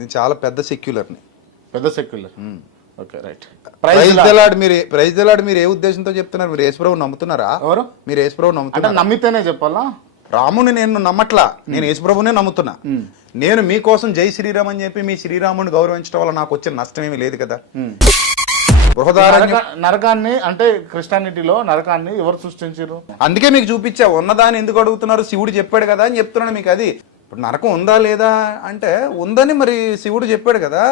నేను చాలా పెద్ద సెక్యులర్ని. పెద్ద secular. Okay, right. Praise the Lord మీరు ఏ ఉద్దేశంతో చెప్తున్నారు? మీరు యేసుప్రభుని నమ్ముతున్నారా? ఎవరు? మీరు యేసుప్రభుని నమ్ముతున్నారా? నమ్మితేనే చెప్పాలా? రాముని నేను నమ్మట్లా, నేను యేసుప్రభునే నమ్ముతున్నా. నేను మీకోసం జై శ్రీరామ్ అని చెప్పి మీ శ్రీరాముని గౌరవించడం వల్ల నాకు వచ్చిన నష్టం ఏమీ లేదు కదా. నరకాన్ని అంటే క్రిస్టియానిటీలో నరకాన్ని ఎవరు సృష్టించారు? అందుకే మీకు చూపించా. ఉన్నదాన్ని ఎందుకు అడుగుతున్నారు? శివుడు చెప్పాడు కదా అని చెప్తున్నాను మీకు. అది ఇప్పుడు నరకం ఉందా లేదా అంటే ఉందని మరి శివుడు చెప్పాడు కదా.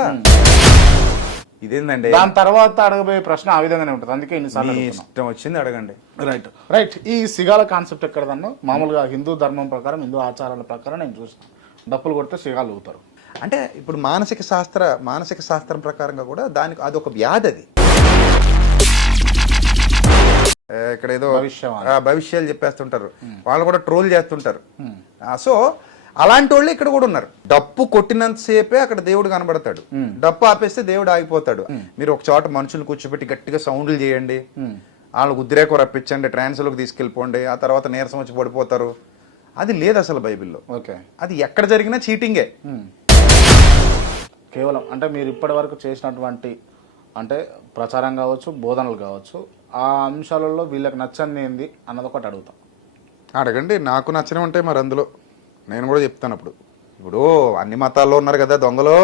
ఇదేందండి? దాని తర్వాత అడగబోయే ప్రశ్న ఆ విధంగానే ఉంటుంది. అందుకే ఇన్నిసార్లు ఇష్టం వచ్చింది అడగండి. Right right. ఈ సిగాల కాన్సెప్ట్ ఎక్కడదన్నా మామూలుగా హిందూ ధర్మం ప్రకారం, హిందూ ఆచారాల ప్రకారం నేను చూసాను, డప్పులు కొడితే సిగాలు ఊతారు. అంటే ఇప్పుడు మానసిక శాస్త్రం ప్రకారంగా కూడా దానికి అది ఒక వ్యాధి. అది ఇక్కడ ఏదో భవిష్యాలు చెప్పేస్తుంటారు, వాళ్ళు కూడా ట్రోల్ చేస్తుంటారు. సో అలాంటి వాళ్ళు ఇక్కడ కూడా ఉన్నారు. డప్పు కొట్టినంతసేపే అక్కడ దేవుడు కనబడతాడు, డప్పు ఆపేస్తే దేవుడు ఆగిపోతాడు. మీరు ఒక చోట మనుషులు కూర్చోబెట్టి గట్టిగా సౌండ్లు చేయండి, వాళ్ళకు ఉద్రేకం రప్పించండి, ట్రాన్స్లోకి తీసుకెళ్ళిపోండి, ఆ తర్వాత నీరసం వచ్చి పడిపోతారు. అది లేదు అసలు బైబిల్లో. ఓకే, అది ఎక్కడ జరిగినా చీటింగే. కేవలం అంటే మీరు ఇప్పటి వరకు చేసినటువంటి అంటే ప్రచారం కావచ్చు, బోధనలు కావచ్చు, ఆ అంశాలలో వీళ్ళకి నచ్చని ఏంది అన్నది ఒకటి అడుగుతాం. అడగండి, నాకు నచ్చనే ఉంటాయి మరి అందులో. నేను కూడా చెప్తాను. ఇప్పుడు అన్ని మతాల్లో ఉన్నారు కదా దొంగలు.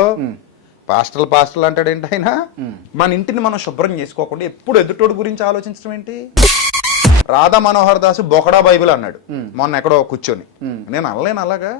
పాస్టర్లు అంటాడు ఏంటి ఆయన? మన ఇంటిని మనం శుభ్రం చేసుకోకుండా ఎప్పుడు ఎదుటోడు గురించి ఆలోచించడం ఏంటి? రాధా మనోహర్ దాసు బొకడా బైబిల్ అన్నాడు మొన్న ఎక్కడో కూర్చొని. నేను అనలేను అలాగా.